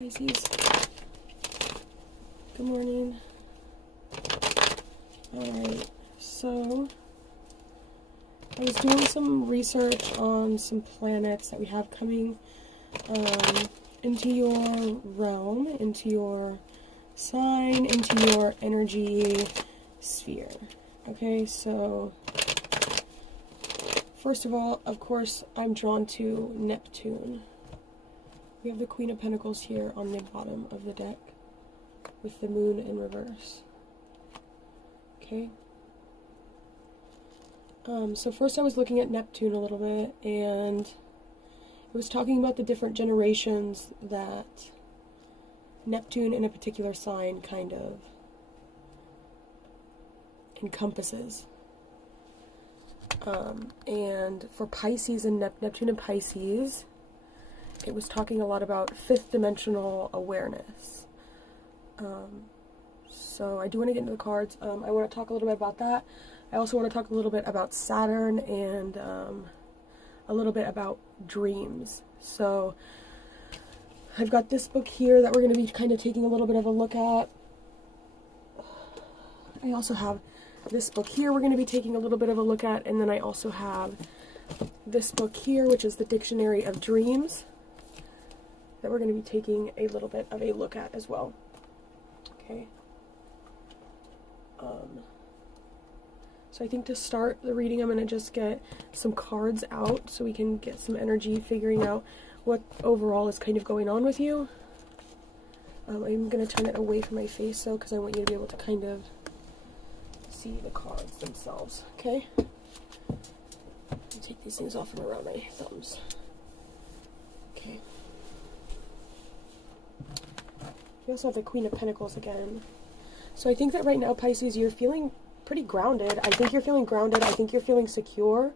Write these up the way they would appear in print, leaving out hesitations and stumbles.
Pisces. Good morning. Alright, so I was doing some research on some planets that we have coming into your realm, into your sign, into your energy sphere. Okay, so first of all, of course, I'm drawn to Neptune. We have the Queen of Pentacles here on the bottom of the deck with the moon in reverse. Okay. So first I was looking at Neptune a little bit, and it was talking about the different generations that Neptune in a particular sign kind of encompasses. And for Pisces and Neptune and Pisces, it was talking a lot about 5th-dimensional awareness. So I do want to get into the cards. I want to talk a little bit about that. I also want to talk a little bit about Saturn and a little bit about dreams. So I've got this book here that we're going to be kind of taking a little bit of a look at. I also have this book here we're going to be taking a little bit of a look at, and then I also have this book here, which is the Dictionary of Dreams, that we're going to be taking a little bit of a look at as well. Okay. So I think to start the reading, I'm going to just get some cards out so we can get some energy figuring out what overall is kind of going on with you. I'm going to turn it away from my face though, because I want you to be able to kind of see the cards themselves. Okay? I'll take these things off from around my thumbs. Okay. We also have the Queen of Pentacles again. So I think that right now, Pisces, you're feeling pretty grounded. I think you're feeling grounded. I think you're feeling secure.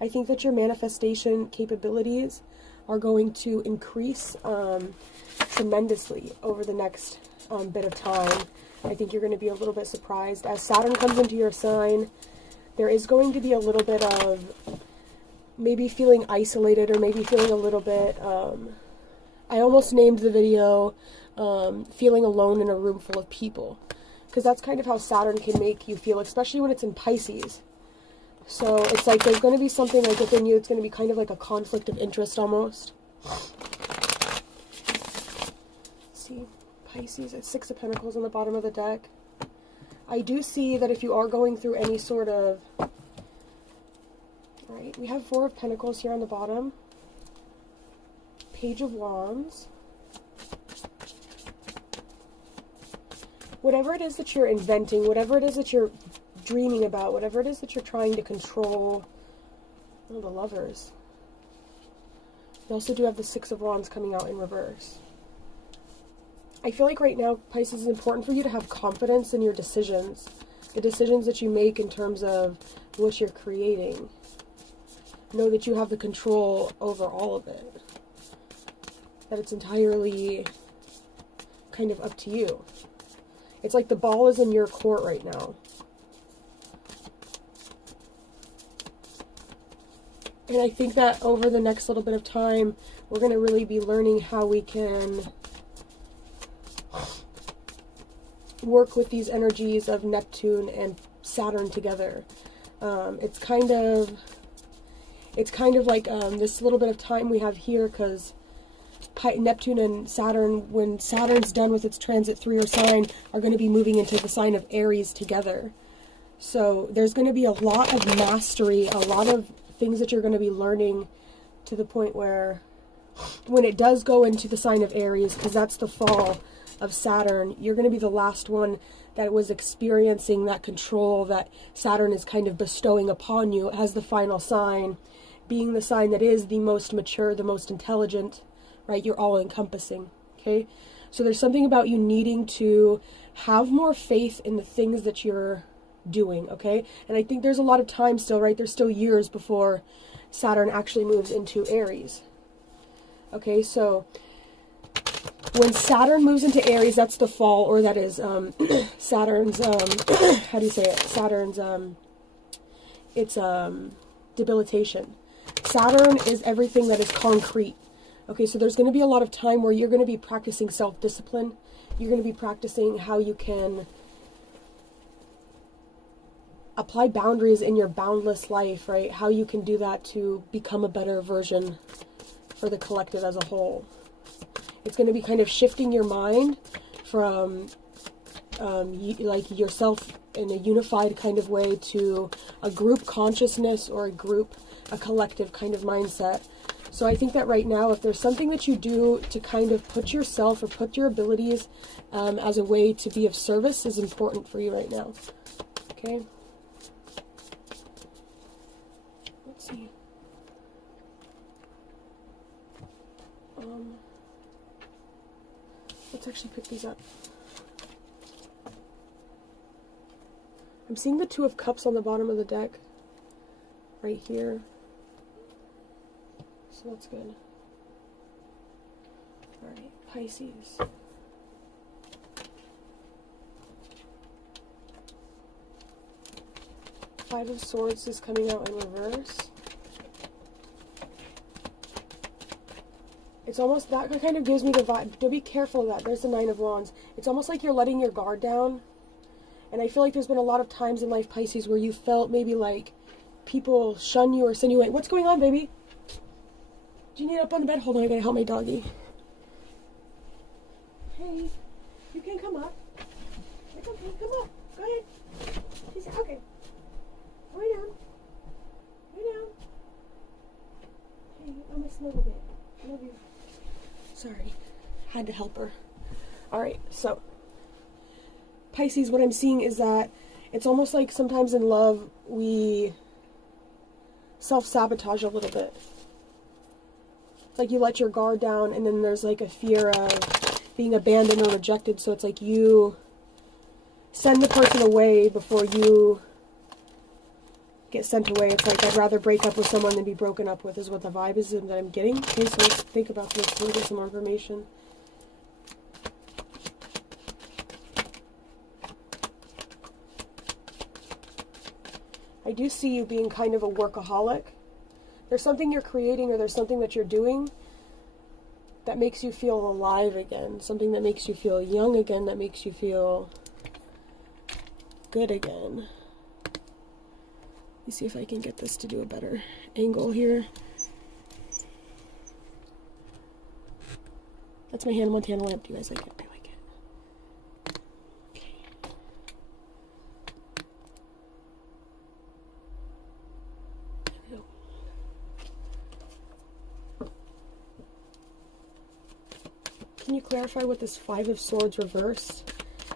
I think that your manifestation capabilities are going to increase tremendously over the next bit of time. I think you're going to be a little bit surprised. As Saturn comes into your sign, there is going to be a little bit of maybe feeling isolated, or maybe feeling a little bit, I almost named the video feeling alone in a room full of people, because that's kind of how Saturn can make you feel, especially when it's in Pisces. So it's like there's going to be something like within you, it's going to be kind of like a conflict of interest almost. Let's see, Pisces, it's 6 of Pentacles on the bottom of the deck. I do see that if you are going through any sort of, right, we have 4 of Pentacles here on the bottom, Page of Wands. Whatever it is that you're inventing, whatever it is that you're dreaming about, whatever it is that you're trying to control. Oh, the Lovers. You also do have the 6 of Wands coming out in reverse. I feel like right now, Pisces, is important for you to have confidence in your decisions. The decisions that you make in terms of what you're creating. Know that you have the control over all of it. That it's entirely kind of up to you. It's like the ball is in your court right now. And I think that over the next little bit of time, we're going to really be learning how we can work with these energies of Neptune and Saturn together. It's kind of like this little bit of time we have here, because Neptune and Saturn, when Saturn's done with its transit through your sign, are going to be moving into the sign of Aries together. So there's going to be a lot of mastery, a lot of things that you're going to be learning, to the point where when it does go into the sign of Aries, because that's the fall of Saturn, you're going to be the last one that was experiencing that control that Saturn is kind of bestowing upon you as the final sign, being the sign that is the most mature, the most intelligent, right? You're all encompassing, okay? So there's something about you needing to have more faith in the things that you're doing, okay? And I think there's a lot of time still, right? There's still years before Saturn actually moves into Aries. Okay, so when Saturn moves into Aries, that's the fall, or that is Saturn's, how do you say it? Saturn's, it's debilitation. Saturn is everything that is concrete. Okay, so there's going to be a lot of time where you're going to be practicing self-discipline. You're going to be practicing how you can apply boundaries in your boundless life, right? How you can do that to become a better version for the collective as a whole. It's going to be kind of shifting your mind from like yourself in a unified kind of way to a group consciousness or a collective kind of mindset. So I think that right now, if there's something that you do to kind of put yourself or put your abilities as a way to be of service is important for you right now. Okay? Let's see. Let's actually pick these up. I'm seeing the Two of Cups on the bottom of the deck. Right here. So that's good. Alright, Pisces. Five of Swords is coming out in reverse. It's almost, that kind of gives me the vibe. Do be careful of that. There's the Nine of Wands. It's almost like you're letting your guard down. And I feel like there's been a lot of times in life, Pisces, where you felt maybe like people shun you or send you away. What's going on, baby? Do you need up on the bed? Hold on, I gotta help my doggy. Hey, you can come up. It's okay, come up. Go ahead. She's okay. Lay down. Lay down. Hey, I'm a snuggle bit. I love you. Sorry, had to help her. Alright, so Pisces, what I'm seeing is that it's almost like sometimes in love we self-sabotage a little bit. It's like you let your guard down and then there's like a fear of being abandoned or rejected, so it's like you send the person away before you get sent away. It's like I'd rather break up with someone than be broken up with is what the vibe is that I'm getting. Okay, so let's think about this. We'll get some more information. I do see you being kind of a workaholic. There's something you're creating or there's something that you're doing that makes you feel alive again. Something that makes you feel young again, that makes you feel good again. Let me see if I can get this to do a better angle here. That's my Hannah Montana lamp. Do you guys like it? I like it. Okay. There we go. Can you clarify what this Five of Swords reverse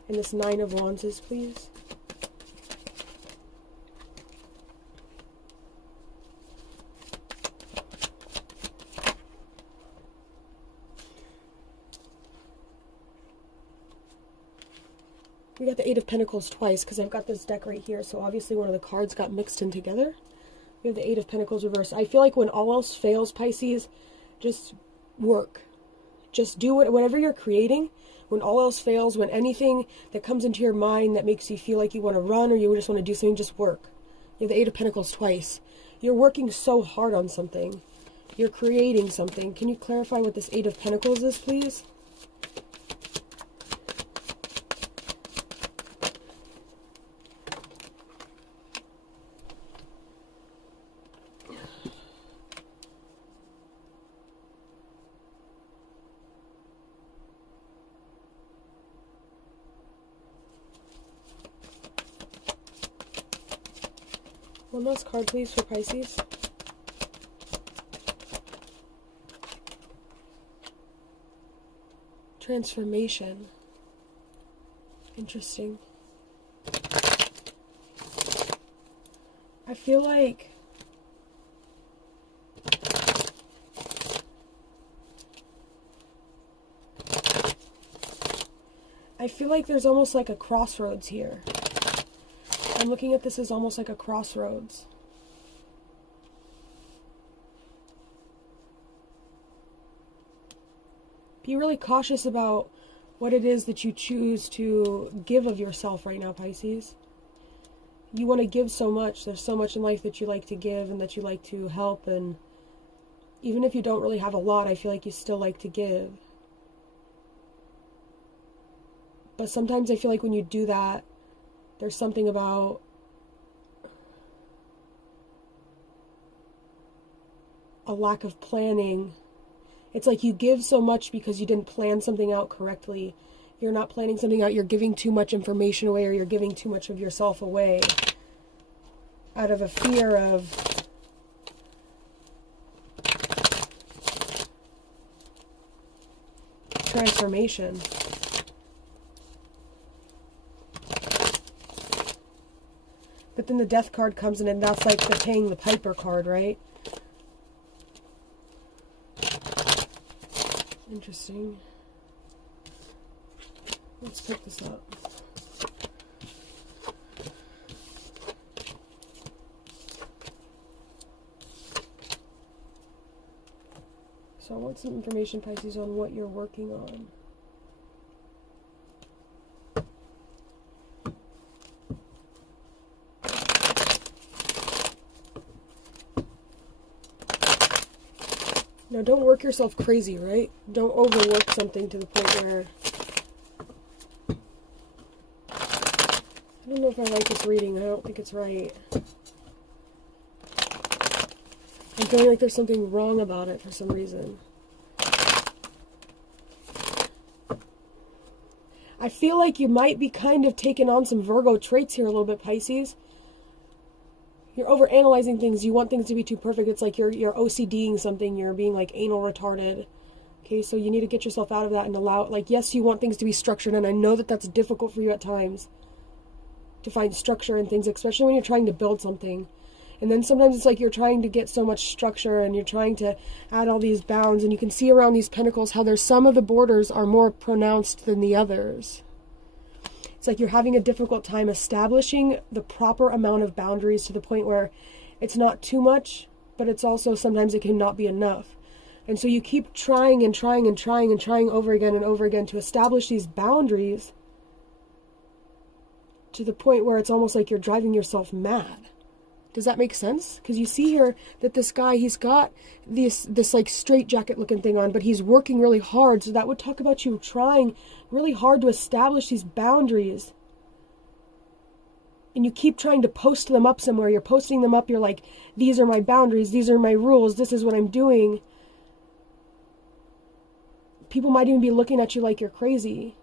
and this Nine of Wands is, please? We got the Eight of Pentacles twice because I've got this deck right here, so obviously one of the cards got mixed in together. We have the Eight of Pentacles reversed. I feel like when all else fails, Pisces, just work. Just do whatever you're creating. When all else fails, when anything that comes into your mind that makes you feel like you want to run or you just want to do something, just work. You have the Eight of Pentacles twice. You're working so hard on something. You're creating something. Can you clarify what this Eight of Pentacles is, please? One last card, please, for Pisces. Transformation. Interesting. I feel like there's almost like a crossroads here. I'm looking at this as almost like a crossroads. Be really cautious about what it is that you choose to give of yourself right now, Pisces. You want to give so much. There's so much in life that you like to give and that you like to help, and even if you don't really have a lot, I feel like you still like to give. But sometimes I feel like when you do that, there's something about a lack of planning. It's like you give so much because you didn't plan something out correctly. You're not planning something out. You're giving too much information away, or you're giving too much of yourself away out of a fear of transformation. But then the death card comes in, and that's like the paying the piper card, right? Interesting. Let's pick this up. So I want some information, Pisces, on what you're working on. Now, don't work yourself crazy, right? Don't overwork something to the point where... I don't know if I like this reading. I don't think it's right. I'm feeling like there's something wrong about it for some reason. I feel like you might be kind of taking on some Virgo traits here a little bit, Pisces. You're overanalyzing things. You want things to be too perfect. It's like you're OCDing something. You're being like anal retarded. Okay, so you need to get yourself out of that and allow it. Like, yes, you want things to be structured, and I know that that's difficult for you at times to find structure in things, especially when you're trying to build something. And then sometimes it's like you're trying to get so much structure and you're trying to add all these bounds, and you can see around these pentacles how there's some of the borders are more pronounced than the others. It's like you're having a difficult time establishing the proper amount of boundaries to the point where it's not too much, but it's also sometimes it cannot be enough. And so you keep trying and trying and trying and trying over again and over again to establish these boundaries to the point where it's almost like you're driving yourself mad. Does that make sense? Because you see here that this guy, he's got this like straitjacket looking thing on, but he's working really hard. So that would talk about you trying really hard to establish these boundaries. And you keep trying to post them up somewhere. You're posting them up. You're like, these are my boundaries. These are my rules. This is what I'm doing. People might even be looking at you like you're crazy.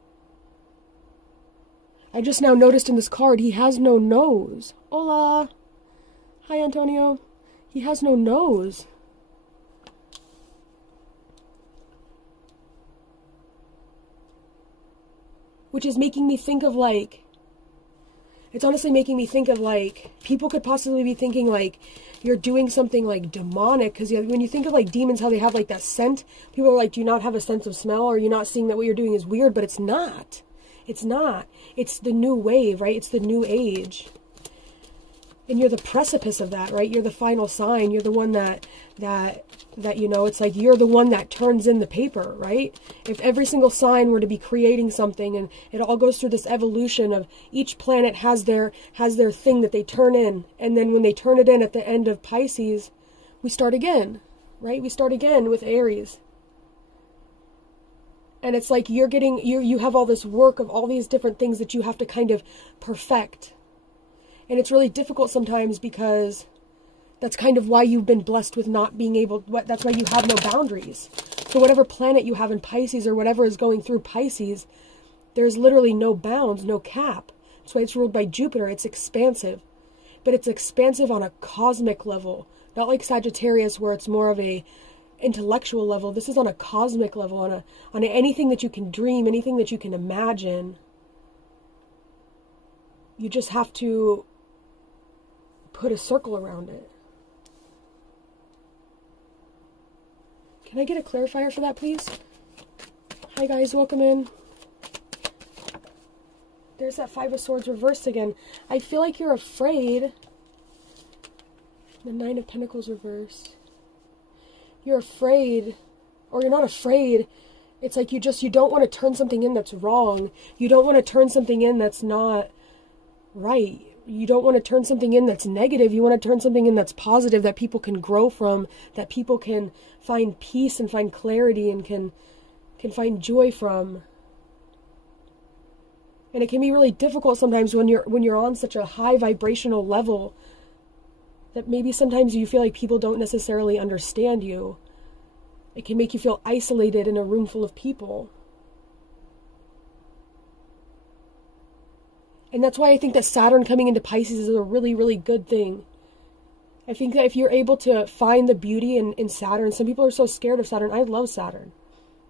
I just now noticed in this card, he has no nose. Hola. Hi, Antonio. He has no nose. Which is making me think of like, it's honestly making me think of like, people could possibly be thinking like, you're doing something like demonic. Because when you think of like demons, how they have like that scent, people are like, do you not have a sense of smell? Or are you not seeing that what you're doing is weird? But it's not. It's not. It's the new wave, right? It's the new age. And you're the precipice of that, right? You're the final sign. You're the one that you know, it's like you're the one that turns in the paper, right? If every single sign were to be creating something, and it all goes through this evolution of each planet has their thing that they turn in, and then when they turn it in at the end of Pisces, we start again, right? We start again with Aries. And it's like you have all this work of all these different things that you have to kind of perfect. And it's really difficult sometimes because that's kind of why you've been blessed with not being able, that's why you have no boundaries. So whatever planet you have in Pisces or whatever is going through Pisces, there's literally no bounds, no cap. That's why it's ruled by Jupiter. It's expansive. But it's expansive on a cosmic level. Not like Sagittarius where it's more of a intellectual level. This is on a cosmic level, on anything that you can dream, anything that you can imagine. You just have to put a circle around it. Can I get a clarifier for that, please? Hi guys, welcome in. There's that Five of Swords reversed again. I feel like you're afraid. The Nine of Pentacles reversed. You're afraid, or you're not afraid. It's like you don't want to turn something in that's wrong. You don't want to turn something in that's not right. to turn something in that's negative. You want to turn something in that's positive, that people can grow from, that people can find peace and find clarity and can find joy from. And it can be really difficult sometimes when you're on such a high vibrational level that maybe sometimes you feel like people don't necessarily understand you. It can make you feel isolated in a room full of people. And that's why I think that Saturn coming into Pisces is a really, really good thing. I think that if you're able to find the beauty in Saturn, some people are so scared of Saturn. I love Saturn.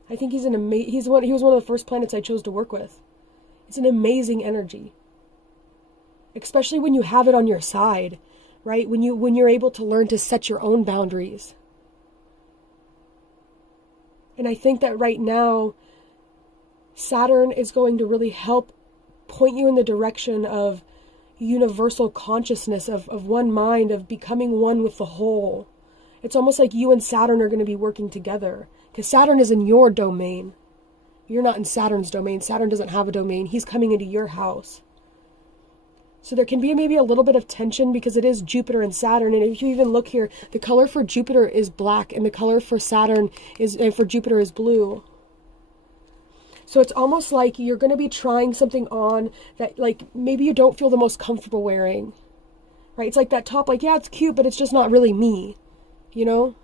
I think he was one of the first planets I chose to work with. It's an amazing energy. Especially when you have it on your side, right? When you're able to learn to set your own boundaries. And I think that right now, Saturn is going to really help point you in the direction of universal consciousness, of one mind, of becoming one with the whole. It's almost like you and Saturn are going to be working together. Because Saturn is in your domain. You're not in Saturn's domain. Saturn doesn't have a domain. He's coming into your house. So there can be maybe a little bit of tension because it is Jupiter and Saturn. And if you even look here, the color for Jupiter is black and the color for Saturn for Jupiter is blue. So it's almost like you're going to be trying something on that, like, maybe you don't feel the most comfortable wearing, right? It's like that top, like, yeah, it's cute, but it's just not really me, you know?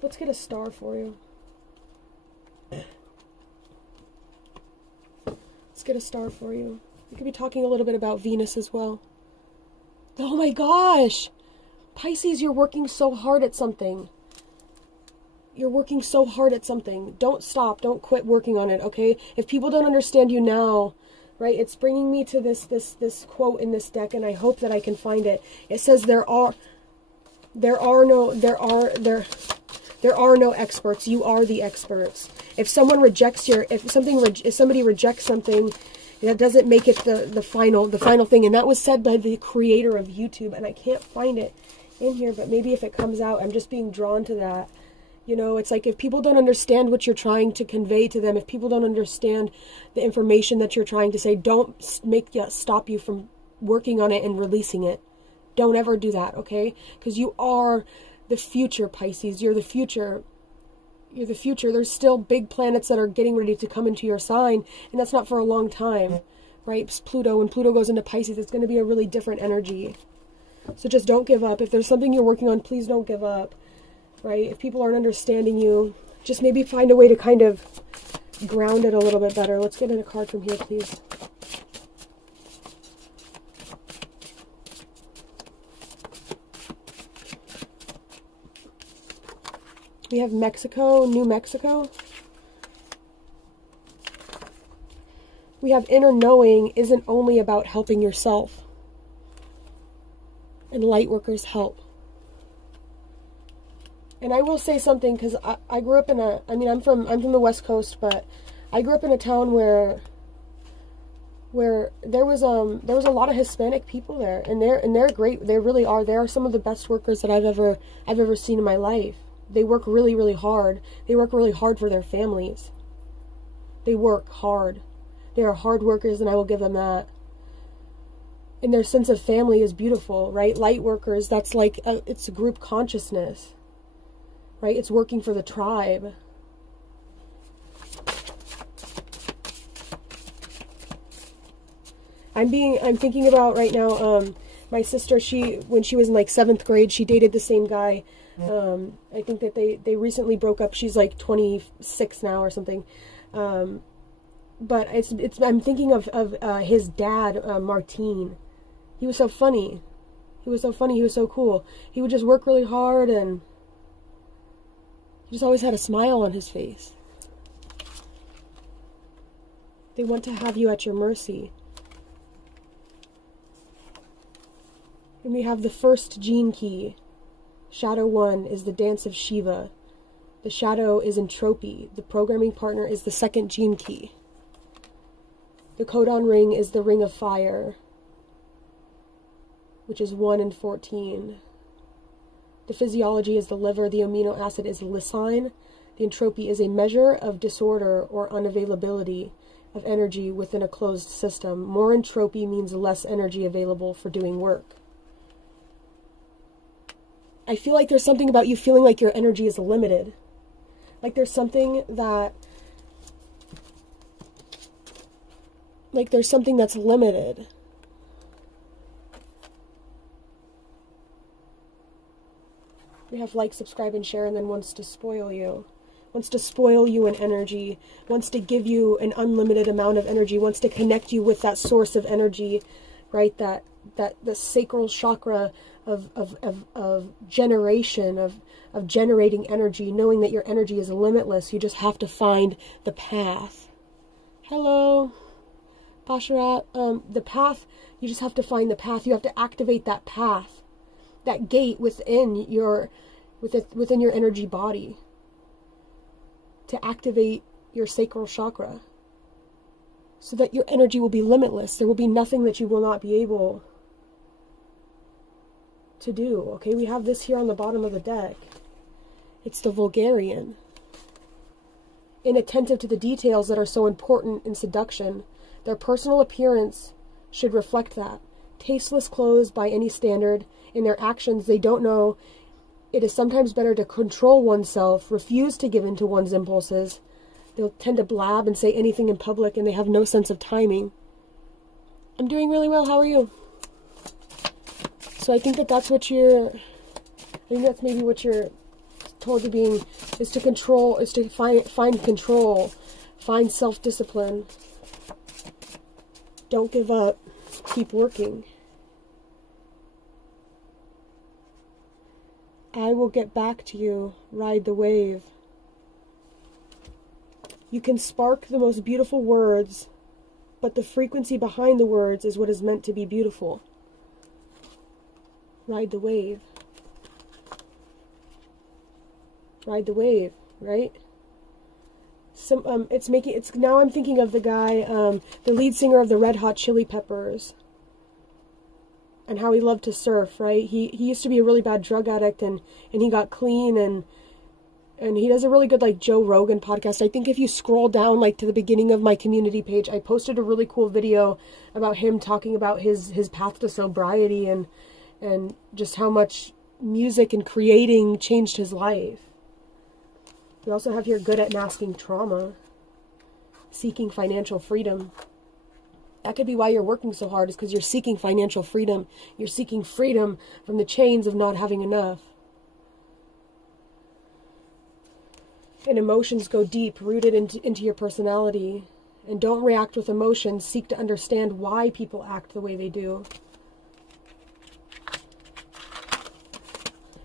Let's get a star for you. Let's get a star for you. We could be talking a little bit about Venus as well. Oh my gosh! Pisces, you're working so hard at something. You're working so hard at something. Don't stop. Don't quit working on it, okay? If people don't understand you now, right, it's bringing me to this quote in this deck, and I hope that I can find it. It says there are no experts. You are the experts. If somebody rejects something, that doesn't make it the final thing. And that was said by the creator of YouTube, and I can't find it in here, but maybe if it comes out, I'm just being drawn to that. You know, it's like if people don't understand what you're trying to convey to them, if people don't understand the information that you're trying to say, don't stop you from working on it and releasing it. Don't ever do that, okay? Because you are the future, Pisces. You're the future. You're the future. There's still big planets that are getting ready to come into your sign, and that's not for a long time, right? It's Pluto. When Pluto goes into Pisces, it's going to be a really different energy. So just don't give up. If there's something you're working on, please don't give up, right? If people aren't understanding you, just maybe find a way to kind of ground it a little bit better. Let's get in a card from here, please. We have Mexico, New Mexico. We have inner knowing isn't only about helping yourself. And light workers help. And I will say something, because I grew up in I'm from the West Coast, but I grew up in a town where there was a lot of Hispanic people there, and they're great. They really are. They are some of the best workers that I've ever seen in my life. They work really, really hard. They work really hard for their families. They work hard. They are hard workers, and I will give them that. And their sense of family is beautiful, right? Light workers, that's like, it's a group consciousness, right? It's working for the tribe. I'm thinking about right now, my sister, when she was in like 7th grade, she dated the same guy. I think that they recently broke up. She's like 26 now or something. But I'm thinking of his dad, Martine. He was so funny. He was so cool. He would just work really hard, and he just always had a smile on his face. They want to have you at your mercy. And we have the first gene key. Shadow 1 is the dance of Shiva. The shadow is entropy. The programming partner is the second gene key. The codon ring is the ring of fire, which is 1 and 14. The physiology is the liver. The amino acid is lysine. The entropy is a measure of disorder or unavailability of energy within a closed system. More entropy means less energy available for doing work. I feel like there's something about you feeling like your energy is limited. Like there's something that... Like there's something that's limited. We have like, subscribe, and share, and then wants to spoil you. Wants to spoil you in energy. Wants to give you an unlimited amount of energy. Wants to connect you with that source of energy, right? That the sacral chakra of generation, of generating energy, knowing that your energy is limitless. You just have to find the path. Hello, Basharat. The path, you just have to find the path. You have to activate that path, that gate within your energy body, to activate your sacral chakra, so that your energy will be limitless. There will be nothing that you will not be able to do. Okay, we have this here on the bottom of the deck. It's the Vulgarian. Inattentive to the details that are so important in seduction. Their personal appearance should reflect that. Tasteless clothes by any standard. In their actions, they don't know it is sometimes better to control oneself, refuse to give in to one's impulses. They'll tend to blab and say anything in public, and they have no sense of timing. I'm doing really well. How are you? So I think that's what I think that's maybe what you're told to being, is to control, is to find control, find self-discipline. Don't give up. Keep working. I will get back to you. Ride the wave. You can spark the most beautiful words, but the frequency behind the words is what is meant to be beautiful. Ride the wave. Ride the wave, right? Now I'm thinking of the guy, the lead singer of the Red Hot Chili Peppers, and how he loved to surf, right? He used to be a really bad drug addict, and he got clean, and he does a really good, like, Joe Rogan podcast. I think if you scroll down, like, to the beginning of my community page, I posted a really cool video about him talking about his path to sobriety, and just how much music and creating changed his life. We also have here good at masking trauma, seeking financial freedom. That could be why you're working so hard, is because you're seeking financial freedom. You're seeking freedom from the chains of not having enough. And emotions go deep, rooted into your personality. And don't react with emotions. Seek to understand why people act the way they do.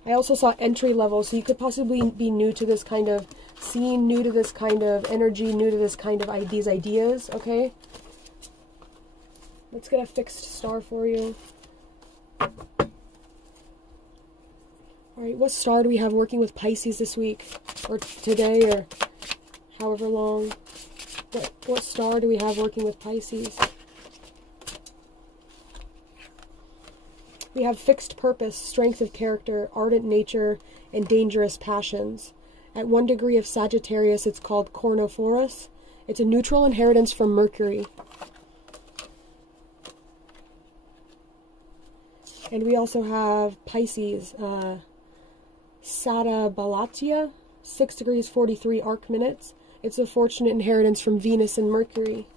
I also saw entry level, so you could possibly be new to this kind of scene, new to this kind of energy, new to this kind of these ideas, okay? Let's get a fixed star for you. Alright, what star do we have working with Pisces this week? Or today, or however long? What star do we have working with Pisces? We have fixed purpose, strength of character, ardent nature, and dangerous passions. At 1 degree of Sagittarius, it's called Cornophorus. It's a neutral inheritance from Mercury. And we also have Pisces, Satabalatia, 6 degrees 43 arc minutes. It's a fortunate inheritance from Venus and Mercury.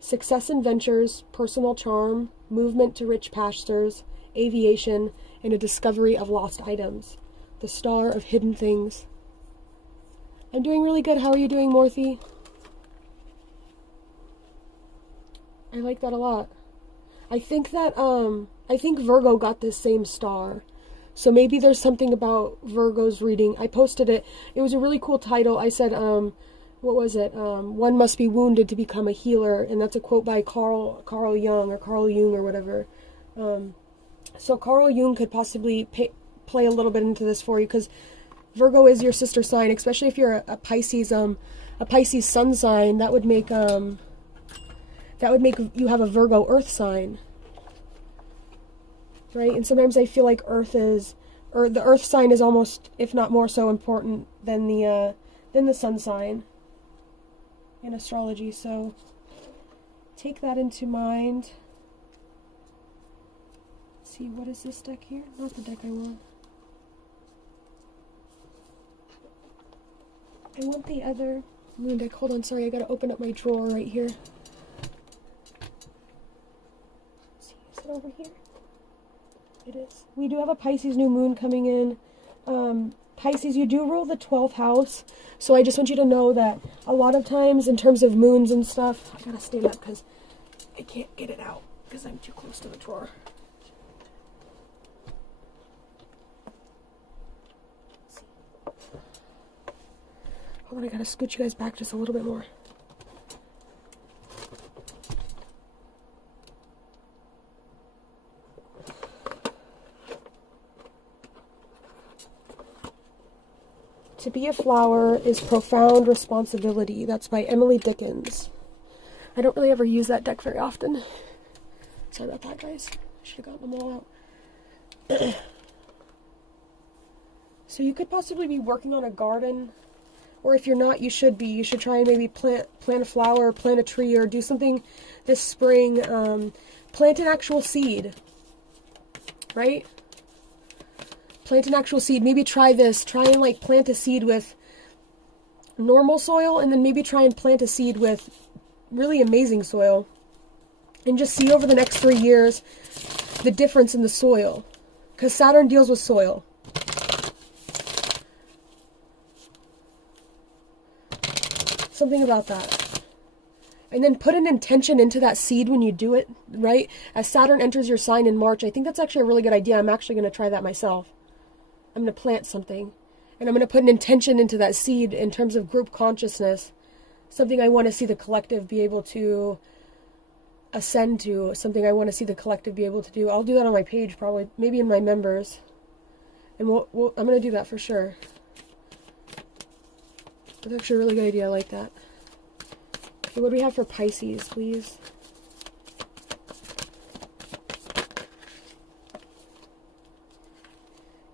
Success in ventures, personal charm, movement to rich pastures, aviation, and a discovery of lost items. The star of hidden things. I'm doing really good. How are you doing, Morthy? I like that a lot. I think Virgo got this same star. So maybe there's something about Virgo's reading. I posted it. It was a really cool title. I said, what was it? One must be wounded to become a healer. And that's a quote by Carl Jung or whatever. So Carl Jung could possibly play a little bit into this for you, because Virgo is your sister sign, especially if you're a Pisces sun sign. That would make you have a Virgo earth sign, right? And sometimes I feel like Earth is or the earth sign is almost, if not more so important than the sun sign in astrology. So take that into mind. Let's see, what is this deck here? Not the deck I want. I want the other moon deck. Hold on, sorry, I gotta open up my drawer right here. Let's see, is it over here? It is. We do have a Pisces new moon coming in. Pisces, you do rule the 12th house, so I just want you to know that a lot of times in terms of moons and stuff, I gotta stand up because I can't get it out because I'm too close to the drawer. Hold on, I gotta scoot you guys back just a little bit more. To be a flower is profound responsibility. That's by Emily Dickens. I don't really ever use that deck very often. Sorry about that, guys. I should have gotten them all out. So you could possibly be working on a garden, or if you're not, you should be. You should try and maybe plant a flower, plant a tree, or do something this spring. Plant an actual seed, right? Plant an actual seed. Maybe try this. Try and like plant a seed with normal soil, and then maybe try and plant a seed with really amazing soil. And just see over the next 3 years the difference in the soil. Because Saturn deals with soil. Something about that. And then put an intention into that seed when you do it, right? As Saturn enters your sign in March, I think that's actually a really good idea. I'm actually going to try that myself. I'm going to plant something, and I'm going to put an intention into that seed in terms of group consciousness, something I want to see the collective be able to ascend to, something I want to see the collective be able to do. I'll do that on my page, probably, maybe in my members, and I'm going to do that for sure. That's actually a really good idea. I like that. Okay, what do we have for Pisces, please?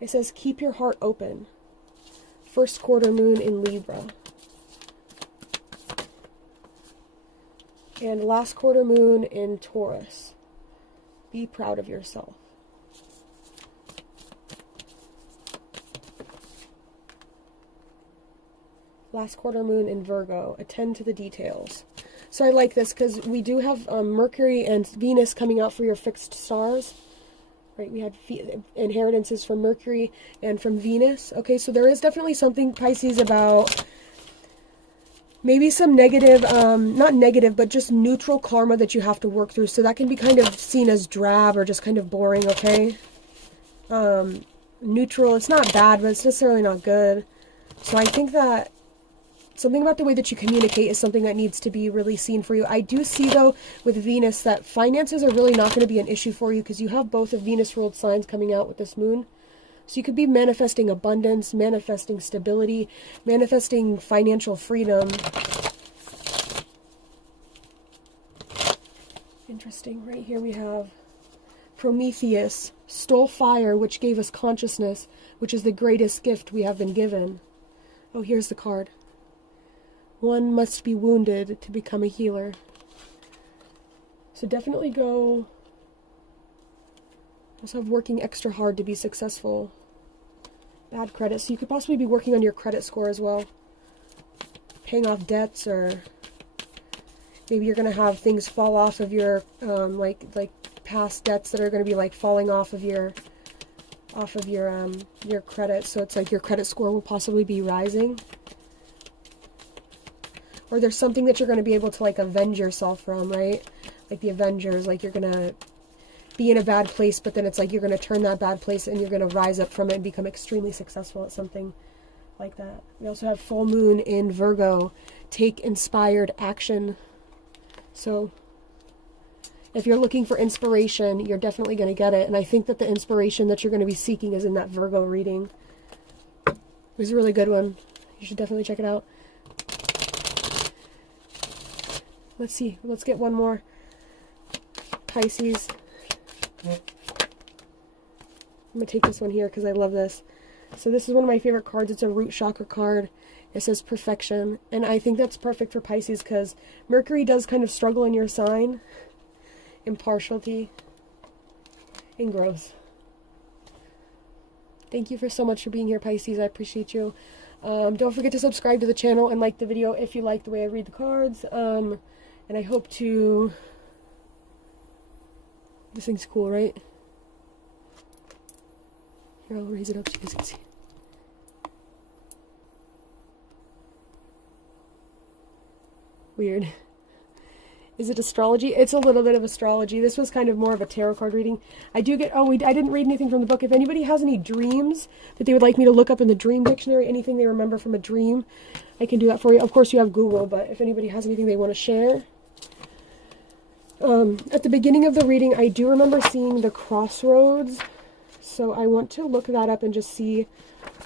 It says, keep your heart open. First quarter moon in Libra. And last quarter moon in Taurus. Be proud of yourself. Last quarter moon in Virgo. Attend to the details. So I like this because we do have Mercury and Venus coming out for your fixed stars. Right, we had inheritances from Mercury and from Venus. Okay, so there is definitely something, Pisces, about maybe some negative, not negative, but just neutral karma that you have to work through. So that can be kind of seen as drab or just kind of boring, okay? Neutral, it's not bad, but it's necessarily not good. So I think that something about the way that you communicate is something that needs to be really seen for you. I do see, though, with Venus that finances are really not going to be an issue for you because you have both of Venus-ruled signs coming out with this moon. So you could be manifesting abundance, manifesting stability, manifesting financial freedom. Interesting. Right here we have Prometheus stole fire, which gave us consciousness, which is the greatest gift we have been given. Oh, here's the card. One must be wounded to become a healer. So definitely go. Also have working extra hard to be successful. Bad credit. So you could possibly be working on your credit score as well. Paying off debts, or maybe you're going to have things fall off of your, like past debts that are going to be like falling off of your credit. So it's like your credit score will possibly be rising. Or there's something that you're going to be able to like avenge yourself from, right? Like the Avengers, like you're going to be in a bad place, but then it's like you're going to turn that bad place and you're going to rise up from it and become extremely successful at something like that. We also have full moon in Virgo. Take inspired action. So if you're looking for inspiration, you're definitely going to get it. And I think that the inspiration that you're going to be seeking is in that Virgo reading. It was a really good one. You should definitely check it out. Let's see. Let's get one more. Pisces. I'm going to take this one here because I love this. So this is one of my favorite cards. It's a root chakra card. It says perfection. And I think that's perfect for Pisces because Mercury does kind of struggle in your sign. Impartiality and growth. Thank you so much for being here, Pisces. I appreciate you. Don't forget to subscribe to the channel and like the video if you like the way I read the cards. And I hope to... This thing's cool, right? Here, I'll raise it up so you guys can see. Weird. Is it astrology? It's a little bit of astrology. This was kind of more of a tarot card reading. I do get... Oh, I didn't read anything from the book. If anybody has any dreams that they would like me to look up in the dream dictionary, anything they remember from a dream, I can do that for you. Of course, you have Google, but if anybody has anything they want to share... At the beginning of the reading, I do remember seeing the Crossroads, so I want to look that up and just see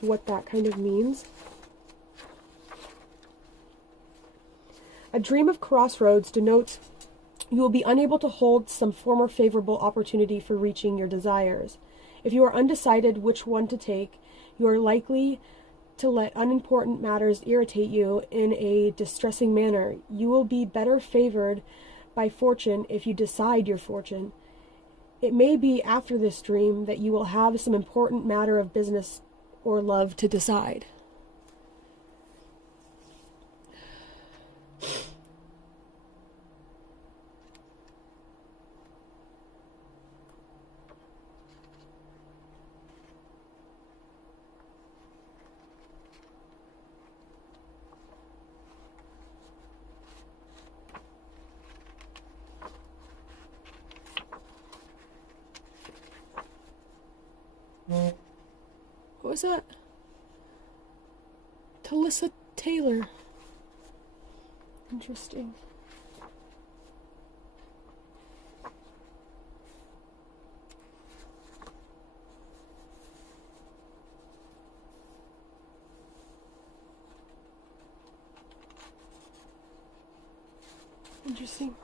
what that kind of means. A dream of crossroads denotes you will be unable to hold some former favorable opportunity for reaching your desires. If you are undecided which one to take, you are likely to let unimportant matters irritate you in a distressing manner. You will be better favored by fortune if you decide your fortune. It may be after this dream that you will have some important matter of business or love to decide. What was that? Talissa Taylor. Interesting. Interesting.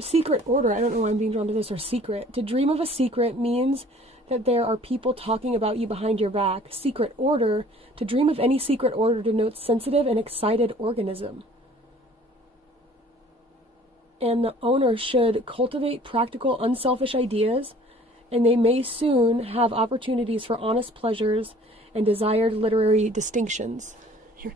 Secret order, I don't know why I'm being drawn to this, or secret. To dream of a secret means that there are people talking about you behind your back. Secret order, to dream of any secret order denotes sensitive and excited organism. And the owner should cultivate practical, unselfish ideas, and they may soon have opportunities for honest pleasures and desired literary distinctions. Here.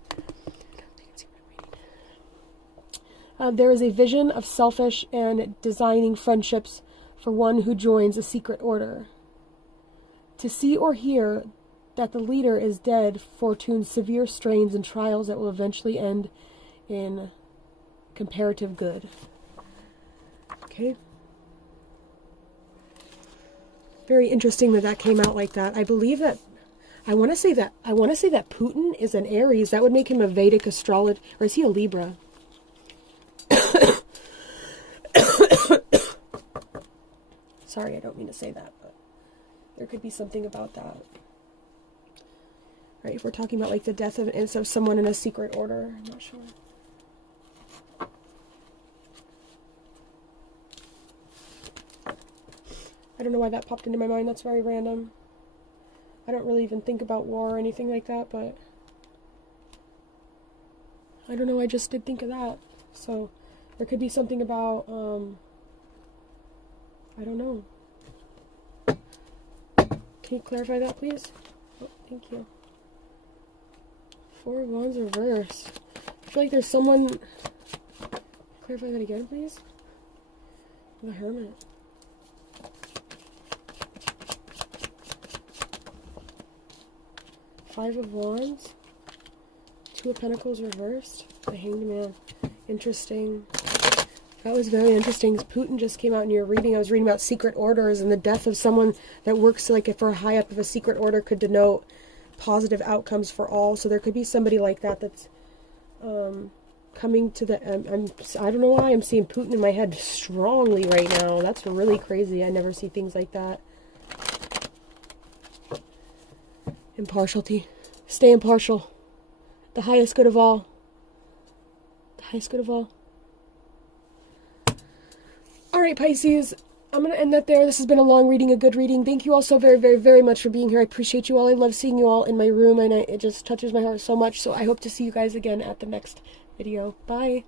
There is a vision of selfish and designing friendships for one who joins a secret order. To see or hear that the leader is dead foretunes severe strains and trials that will eventually end in comparative good. Okay. Very interesting that came out like that. I believe that I want to say that Putin is an Aries. That would make him a Vedic astrologer, or is he a Libra? Sorry, I don't mean to say that, but there could be something about that. Right, if we're talking about like the death of someone in a secret order, I'm not sure. I don't know why that popped into my mind. That's very random. I don't really even think about war or anything like that, but I don't know, I just did think of that. So there could be something about, I don't know. Can you clarify that, please? Oh, thank you. Four of Wands reversed. I feel like there's someone... Clarify that again, please. The Hermit. Five of Wands. Two of Pentacles reversed. The Hanged Man. Interesting. That was very interesting. Putin just came out in your reading. I was reading about secret orders, and the death of someone that works like for a high up of a secret order could denote positive outcomes for all. So there could be somebody like that that's coming to the... I don't know why I'm seeing Putin in my head strongly right now. That's really crazy. I never see things like that. Impartiality. Stay impartial. The highest good of all. The highest good of all. Alright, Pisces. I'm going to end that there. This has been a long reading, a good reading. Thank you all so very, very, very much for being here. I appreciate you all. I love seeing you all in my room, and it just touches my heart so much. So I hope to see you guys again at the next video. Bye.